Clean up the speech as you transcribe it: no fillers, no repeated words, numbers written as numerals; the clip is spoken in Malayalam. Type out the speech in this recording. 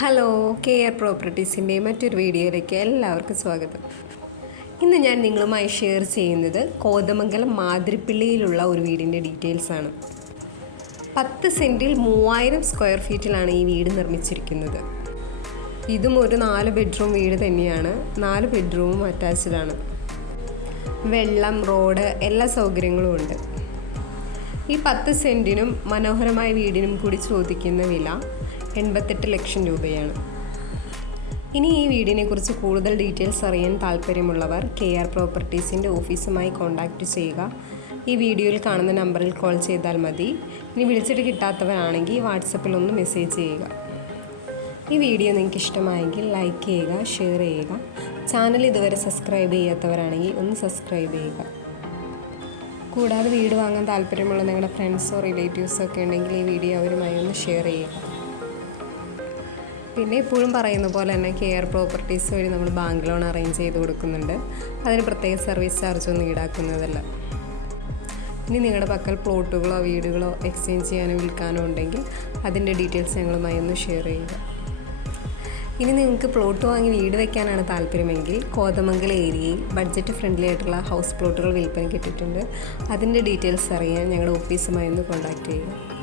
ഹലോ, കെയർ പ്രോപ്പർട്ടീസിൻ്റെ മറ്റൊരു വീഡിയോയിലേക്ക് എല്ലാവർക്കും സ്വാഗതം. ഇന്ന് ഞാൻ നിങ്ങളുമായി ഷെയർ ചെയ്യുന്നത് കോതമംഗലം മാതിരിപ്പള്ളിയിലുള്ള ഒരു വീടിൻ്റെ ഡീറ്റെയിൽസാണ്. 10 സെൻറ്റിൽ 3000 സ്ക്വയർ ഫീറ്റിലാണ് ഈ വീട് നിർമ്മിച്ചിരിക്കുന്നത്. ഇതും ഒരു 4 ബെഡ്റൂം വീട് തന്നെയാണ്. 4 ബെഡ്റൂമും അറ്റാച്ച്ഡാണ്. വെള്ളം, റോഡ്, എല്ലാ സൗകര്യങ്ങളും ഉണ്ട്. ഈ 10 സെൻറ്റിനും മനോഹരമായ വീടിനും കൂടി ചോദിക്കുന്ന വില 88 ലക്ഷം രൂപയാണ്. ഇനി ഈ വീടിനെക്കുറിച്ച് കൂടുതൽ ഡീറ്റെയിൽസ് അറിയാൻ താല്പര്യമുള്ളവർ കെയർ പ്രോപ്പർട്ടീസിൻ്റെ ഓഫീസുമായി കോൺടാക്റ്റ് ചെയ്യുക. ഈ വീഡിയോയിൽ കാണുന്ന നമ്പറിൽ കോൾ ചെയ്താൽ മതി. ഇനി വിളിച്ചിട്ട് കിട്ടാത്തവരാണെങ്കിൽ വാട്സപ്പിൽ ഒന്ന് മെസ്സേജ് ചെയ്യുക. ഈ വീഡിയോ നിങ്ങൾക്ക് ഇഷ്ടമായെങ്കിൽ ലൈക്ക് ചെയ്യുക, ഷെയർ ചെയ്യുക. ചാനൽ ഇതുവരെ സബ്സ്ക്രൈബ് ചെയ്യാത്തവരാണെങ്കിൽ ഒന്ന് സബ്സ്ക്രൈബ് ചെയ്യുക. കൂടാതെ വീട് വാങ്ങാൻ താല്പര്യമുള്ള നിങ്ങളുടെ ഫ്രണ്ട്സോ റിലേറ്റീവ്സോ ഒക്കെ ഉണ്ടെങ്കിൽ ഈ വീഡിയോ അവരുമായി ഒന്ന് ഷെയർ ചെയ്യുക. പിന്നെ എപ്പോഴും പറയുന്ന പോലെ തന്നെ കെയർ പ്രോപ്പർട്ടീസ് വഴി നമ്മൾ ബാങ്ക് ലോൺ അറേഞ്ച് ചെയ്ത് കൊടുക്കുന്നുണ്ട്. അതിന് പ്രത്യേക സർവീസ് ചാർജൊന്നും ഈടാക്കുന്നതല്ല. ഇനി നിങ്ങളുടെ പക്കൽ പ്ലോട്ടുകളോ വീടുകളോ എക്സ്ചേഞ്ച് ചെയ്യാനോ വിൽക്കാനോ ഉണ്ടെങ്കിൽ അതിൻ്റെ ഡീറ്റെയിൽസ് ഞങ്ങളുമായി ഒന്ന് ഷെയർ ചെയ്യുക. ഇനി നിങ്ങൾക്ക് പ്ലോട്ട് വാങ്ങി വീട് വയ്ക്കാനാണ് താല്പര്യമെങ്കിൽ കോതമംഗലം ഏരിയയിൽ ബഡ്ജറ്റ് ഫ്രണ്ട്ലി ആയിട്ടുള്ള ഹൗസ് പ്ലോട്ടുകൾ വിൽപ്പനയ്ക്ക് ഇട്ടിട്ടുണ്ട്. അതിൻ്റെ ഡീറ്റെയിൽസ് അറിയാൻ ഞങ്ങളുടെ ഓഫീസുമായി ഒന്ന് കോൺടാക്റ്റ് ചെയ്യുക.